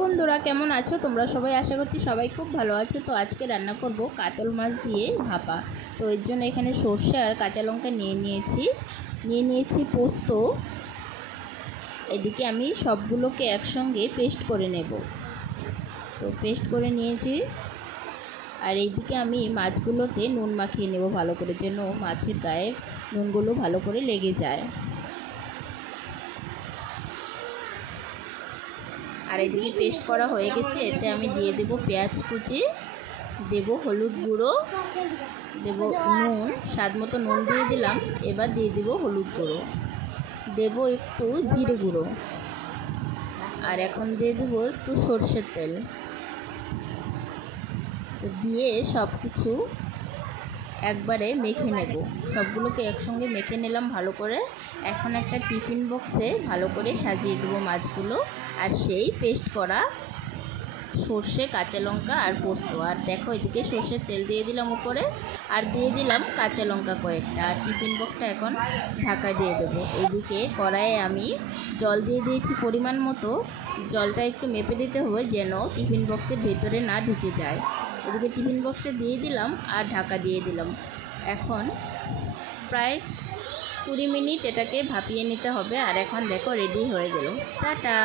বন্ধুরা, কেমন আছো তোমরা সবাই? আশা করছি সবাই খুব ভালো আছো। তো আজকে রান্না করব কাতল মাছ দিয়ে ভাপা। তো এর জন্য এখানে সর্ষে আর কাঁচা লঙ্কা নিয়ে নিয়েছি পোস্ত। এদিকে আমি সবগুলোকে একসঙ্গে পেস্ট করে নেব। তো পেস্ট করে নিয়েছি। আর এইদিকে আমি মাছগুলোতে নুন মাখিয়ে নেব ভালো করে, যেন মাছের গায়ে নুনগুলো ভালো করে লেগে যায়। আর এদিকে পেস্ট করা হয়ে গেছে। এতে আমি দিয়ে দেব পেঁয়াজ কুচি, দেব হলুদ গুঁড়ো, দেব নুন, স্বাদ মতো নুন দিয়ে দিলাম। এবার দিয়ে দেব হলুদ গুঁড়ো, দেব একটু জিরে গুঁড়ো, আর এখন দিয়ে দেব একটু সরষের তেল। তো দিয়ে সব কিছু একবারে মেখে নেব। সবগুলোকে একসঙ্গে মেখে নিলাম ভালো করে। এখন একটা টিফিন বক্সে ভালো করে সাজিয়ে দেবো মাছগুলো আর সেই পেস্ট করা সর্ষে, কাঁচা লঙ্কা আর পোস্ত। আর দেখো, এদিকে সর্ষের তেল দিয়ে দিলাম উপরে, আর দিয়ে দিলাম কাঁচা লঙ্কা কয়েকটা। আর টিফিন বক্সটা এখন ঢাকা দিয়ে দেবো। এদিকে কড়াইয়ে আমি জল দিয়ে দিয়েছি পরিমাণ মতো। জলটা একটু মেপে দিতে হবে যেন টিফিন বক্সের ভেতরে না ঢুকে যায়। এদিকে টিফিন বক্সটা দিয়ে দিলাম আর ঢাকা দিয়ে দিলাম। এখন প্রায় 20 মিনিট এটাকে ভাপিয়ে নিতে হবে। আর এখন দেখো রেডি হয়ে গেল। টাটা।